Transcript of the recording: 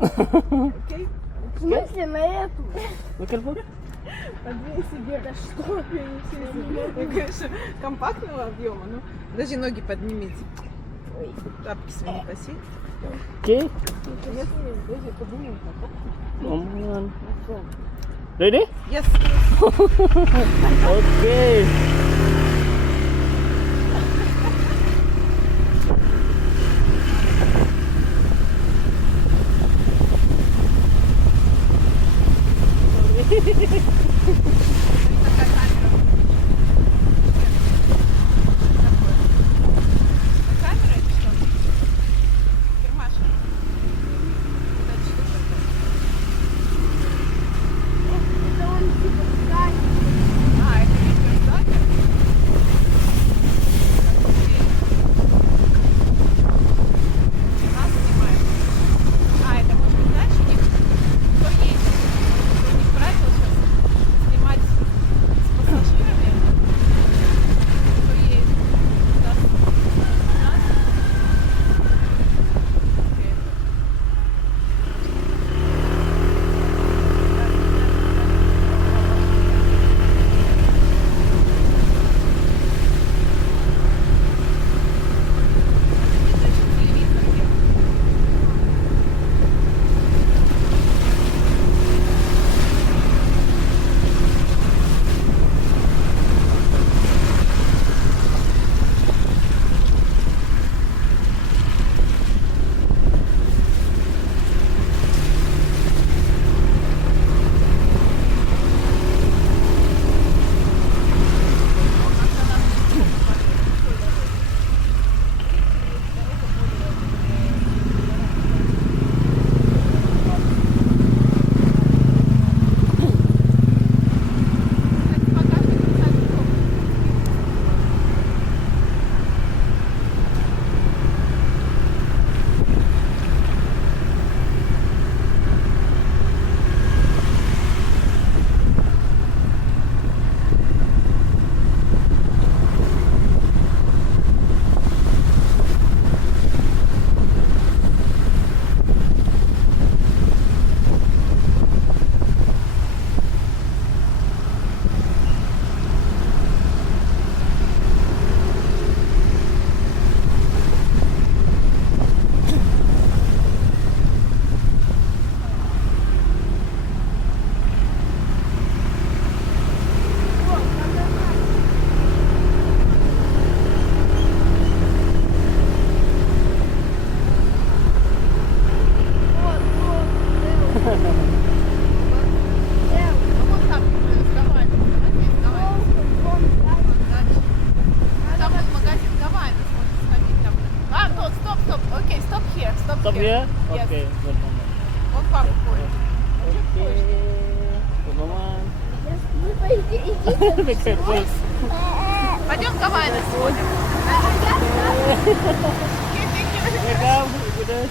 Окей? В смысле на эту? Look at book. Подвинь себе. Да что ты, ничего Ну, конечно, компактного объема. Ну, даже ноги поднимите. Ой. Тапки свои не паси. Okay. Подожди, поднимем. Come on. Ready? Yes. Okay. Камера это что? Гермаша. Вот эта штука. Это он типа ткань. А, это видеоизолятор? Нас снимает. А, это может быть, знаешь, у них кто ездит, у них правило сейчас снимать с пассажирами, кто едет. Да. Нас. Окей. Это еще телевизор есть. Вот, Ну вот так, Гавайи. Молодец, Гавайи. Дальше. Там был магазин Гавайи, можно сходить там. А, ну, стоп. Окей, стоп here. Stop here? Yes. Okay, good moment. Он папа ходит. Okay. Good moment. вы пойдите. Be careful. Пойдем в Гавайи сходим. Welcome. Good day.